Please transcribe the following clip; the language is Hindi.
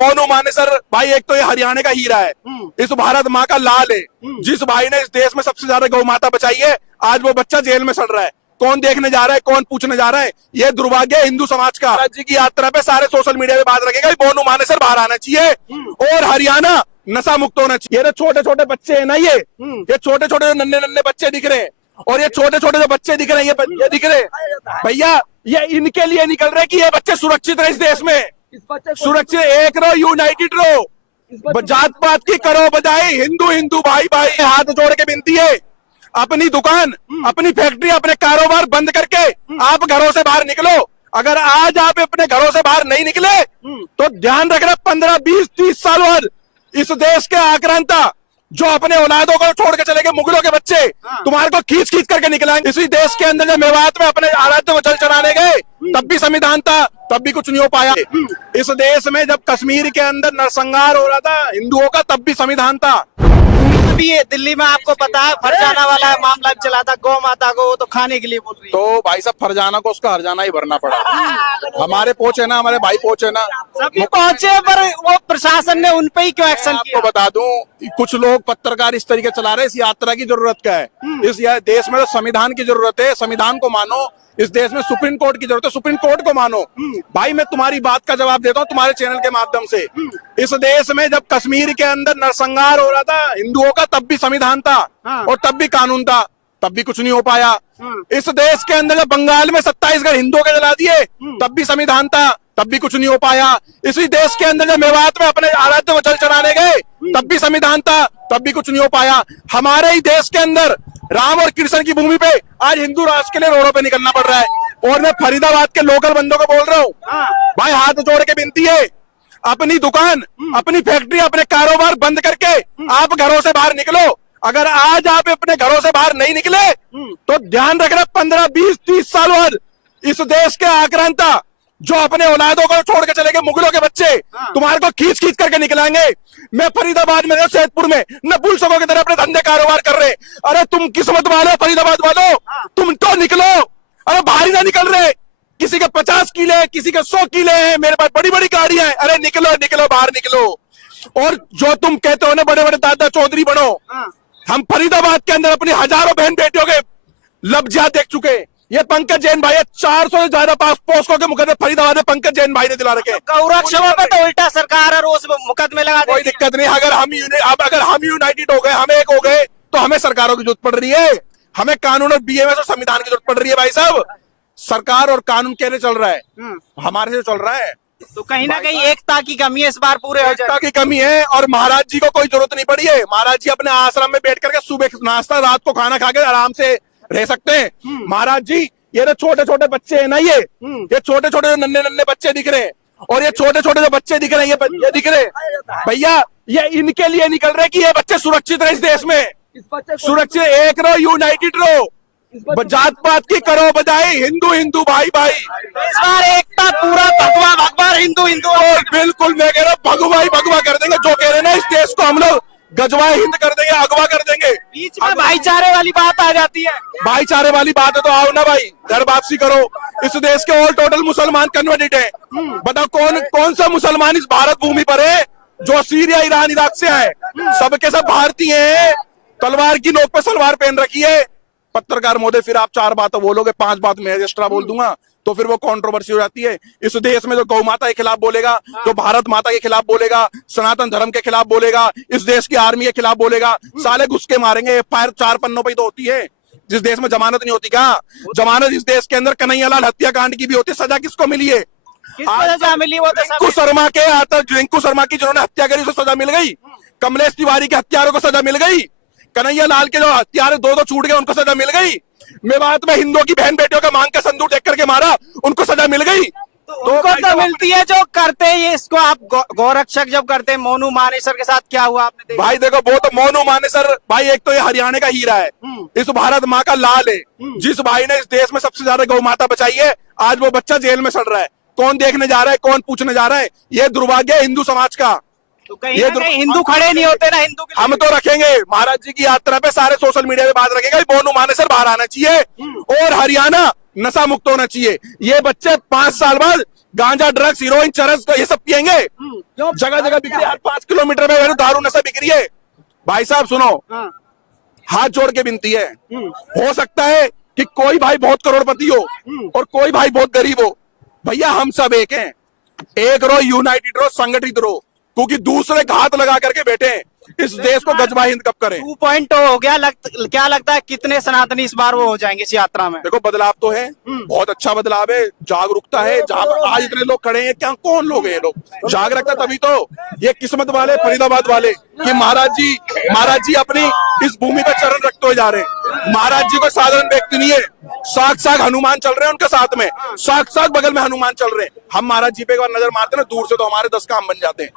मोनू मानेसर भाई, एक तो ये हरियाणा का हीरा है, इस भारत माँ का लाल है। जिस भाई ने इस देश में सबसे ज्यादा गौ माता बचाई है, आज वो बच्चा जेल में सड़ रहा है। कौन देखने जा रहा है, कौन पूछने जा रहा है? ये दुर्भाग्य है हिंदू समाज का। राज्य की यात्रा पे सारे सोशल मीडिया पे बात रखेगा, मोनू मानेसर बाहर आना चाहिए और हरियाणा नशा मुक्त होना चाहिए। ये छोटे छोटे बच्चे है ना, ये छोटे छोटे नन्हे नन्हे बच्चे दिख रहे हैं, और ये छोटे छोटे जो बच्चे दिख रहे हैं, ये दिख रहे हैं भैया, ये इनके लिए निकल रहे कि ये बच्चे सुरक्षित रहे इस देश में। सुरक्षित एक रहो, यूनाइटेड रहो, जात पात की करो बजाय, हिंदू हिंदू भाई भाई। हाथ जोड़ के विनती है, अपनी दुकान, अपनी फैक्ट्री, अपने कारोबार बंद करके आप घरों से बाहर निकलो। अगर आज आप अपने घरों से बाहर नहीं निकले तो ध्यान रखना, 15, 20, 30 साल बाद इस देश के आक्रांता जो अपने औलादों को छोड़ के चले गए, मुगलों के बच्चे तुम्हारे को खींच खींच करके निकलाएंगे। इसी देश के अंदर जब मेवात में अपने आराध्य को जल चढ़ाने गए, तब भी संविधान था, तब भी कुछ नहीं हो पाया। इस देश में जब कश्मीर के अंदर नरसंहार हो रहा था हिंदुओं का, तब भी संविधान था। अभी ये दिल्ली में आपको पता है फरजाना वाला मामला चला था, गौ माता को तो खाने के लिए बोल रही है। तो भाई साहब, फरजाना को उसका हरजाना ही भरना पड़ा। हमारे पहुंचे ना, हमारे भाई पहुंचे ना, सभी पहुंचे, पर वो प्रशासन ने उन पे ही क्यों एक्शन किया? आपको बता दूं, कुछ लोग पत्रकार इस तरीके चला रहे हैं, इस यात्रा की जरूरत क्या है? इस देश में तो संविधान की जरूरत है, संविधान को मानो। इस देश में सुप्रीम कोर्ट की जरूरत है, सुप्रीम कोर्ट को मानो। भाई मैं तुम्हारी बात का जवाब देता हूँ तुम्हारे चैनल के माध्यम से। इस देश में जब कश्मीर के अंदर नरसंहार हो रहा था हिंदुओं का, तब भी संविधान था और तब भी कानून था, तब भी कुछ नहीं हो पाया। इस देश के अंदर जब बंगाल में 27 घर हिंदुओं के जला दिए, तब भी संविधान था, तब भी कुछ नहीं हो पाया। इसी देश के अंदर जब मेवात में अपने आराध्य को जल चढ़ाने गए, तब भी संविधान था, तब भी कुछ नहीं हो पाया। हमारे ही देश के अंदर राम और कृष्ण की भूमि पे आज हिंदू राष्ट्र के लिए रोडों पे निकलना पड़ रहा है। और मैं फरीदाबाद के लोकल बंदों को बोल रहा हूँ, भाई हाथ जोड़ के विनती है, अपनी दुकान, अपनी फैक्ट्री, अपने कारोबार बंद करके आप घरों से बाहर निकलो। अगर आज आप अपने घरों से बाहर नहीं निकले तो ध्यान रखना, 15, 20, 30 साल बाद इस देश के आक्रांता जो अपने औलादों को छोड़ के चले गए, मुगलों के बच्चे तुम्हारे को खींच खींच करके निकलाएंगे। मैं फरीदाबाद में, सैदपुर में न पुलिस की तरह अपने धंधे कारोबार कर रहे। अरे तुम किस्मत वाले फरीदाबाद वालों, तुम तो निकलो। अरे बाहर ही ना निकल रहे, किसी के 50 किले, किसी के 100 किले हैं, मेरे पास बड़ी बड़ी गाड़ियां हैं। अरे निकलो निकलो, बाहर निकलो। और जो तुम कहते हो ना बड़े बड़े दादा चौधरी बनो, हम फरीदाबाद के अंदर अपनी हजारों बहन बेटियों के लफ्ज़ देख चुके। ये पंकज जैन भाई 400 से ज्यादा पोस्को के मुकदमे फरीदाबाद में पंकज जैन भाई ने दिला रखे। गौरक्षकों पे तो उल्टा सरकार और उस मुकदमे लगा कोई दिक्कत नहीं। अगर हम यूनाइटेड हो गए, हम एक हो गए, तो हमें सरकारों की जरूरत पड़ रही है, हमें कानून और बीएमएस और संविधान की जरूरत पड़ रही है। भाई साहब, सरकार और कानून कहने चल रहा है, हमारे से चल रहा है। तो कहीं ना कहीं एकता की कमी है, इस बार पूरे हो जाए। एकता की कमी है। और महाराज जी को कोई जरूरत नहीं पड़ी है। महाराज जी अपने आश्रम में बैठ करके सुबह नाश्ता, रात को खाना खा के आराम से रह सकते हैं। महाराज जी, ये जो छोटे छोटे बच्चे है ना, ये छोटे छोटे जो नन्हे नन्हे बच्चे दिख रहे हैं, और ये छोटे छोटे जो बच्चे दिख रहे हैं, ये दिख रहे हैं भैया, ये इनके लिए निकल रहे कि ये बच्चे सुरक्षित रहे इस देश में। सुरक्षित एक रहो, यूनाइटेड रहो, जात पात की करो बजाय, हिंदू हिंदू भाई भाई। इस बार एकता पूरा भगवा भगवा हिंदू हिंदू। और बिल्कुल मैं कह रहा हूँ, भगवा ही भगवा कर देंगे। जो कह रहे हैं ना, इस देश को हम लोग गजवा हिंद कर देंगे, अगवा कर देंगे। बीच में भाईचारे वाली बात आ जाती है। भाईचारे वाली बात है तो आओ ना भाई, घर वापसी करो। इस देश के ऑल टोटल मुसलमान कन्वर्टेड है। बताओ कौन सा मुसलमान इस भारत भूमि पर है जो सीरिया, ईरान, इराक से आए? सबके सब भारतीय हैं। तलवार की नोक पे सलवार पहन रखी है। पत्रकार महोदय, फिर आप 4 बात बोलोगे, 5 बात मैं एक्स्ट्रा बोल दूंगा, तो फिर वो कंट्रोवर्सी हो जाती है। इस देश में जो गौ माता के खिलाफ बोलेगा, जो भारत माता के खिलाफ बोलेगा, सनातन धर्म के खिलाफ बोलेगा, इस देश की आर्मी के खिलाफ बोलेगा, साले घुस के मारेंगे। FIR 4 पन्नों पे तो होती है। जिस देश में जमानत नहीं होती क्या? जमानत इस देश के अंदर कन्हैयालाल हत्याकांड की भी होती है। सजा किसको मिली है? सजा मिली वो रिंकू शर्मा के रिंकू शर्मा की जिन्होंने हत्या करी, उसे सजा मिल गई। कमलेश तिवारी के हत्यारों को सजा मिल गई। कन्हैयालाल के जो हत्यारे 2 छूट गए, उनको सजा मिल गई। मेवात में हिंदुओं की बहन बेटियों का मांग का संदूक देख करके मारा, उनको सजा मिल गई। तो मिलती है जो करते हैं इसको। आप गौरक्षक जब करते हैं, मोनू मानेसर के साथ क्या हुआ आपने देखा? भाई देखो, वो तो मोनू मानेसर भाई, एक तो ये हरियाणा का हीरा है, इस भारत माँ का लाल है। जिस भाई ने इस देश में सबसे ज्यादा गौ माता बचाई है, आज वो बच्चा जेल में सड़ रहा है। कौन देखने जा रहा है, कौन पूछने जा रहा है? ये दुर्भाग्य है हिंदू समाज का। तो कहीं हिंदू खड़े नहीं होते ना हिंदू हम तो रखेंगे। महाराज जी की यात्रा पे सारे सोशल मीडिया पे बात रखेगा, मोनू मानेसर बाहर आना चाहिए और हरियाणा नशा मुक्त होना चाहिए। ये बच्चे 5 साल बाद गांजा, ड्रग्स, हीरोइन, चरस ये सब पियेंगे? क्यों? जगह जगह बिक रही है, हर 5 किलोमीटर में दारू नशा बिक रही है। भाई साहब सुनो, हाँ। हाथ जोड़ के विनती है, हो सकता है कि कोई भाई बहुत करोड़पति हो और कोई भाई बहुत गरीब हो, भैया हम सब एक हैं, एक रहो, यूनाइटेड रहो, संगठित रहो, क्योंकि दूसरे घात लगा करके बैठे हैं, इस देश को गजबा हिंद कब करें? 2.0 हो गया, क्या लगता है कितने सनातनी इस बार वो हो जाएंगे इस यात्रा में? देखो बदलाव तो है, बहुत अच्छा बदलाव है, जागरूकता है, जहां पर आज इतने लोग खड़े हैं, क्या कौन लोग हैं ये लोग? जागरूकता तभी तो, ये किस्मत वाले फरीदाबाद वाले कि महाराज जी अपनी इस भूमि का चरण रखते हुए जा रहे हैं। महाराज जी को साधारण व्यक्ति नहीं है, साक्षात हनुमान चल रहे हैं उनके साथ में, साक्षात बगल में हनुमान चल रहे हैं। हम महाराज जी पे एक बार नजर मारते हैं ना दूर से, तो हमारे 10 काम बन जाते हैं।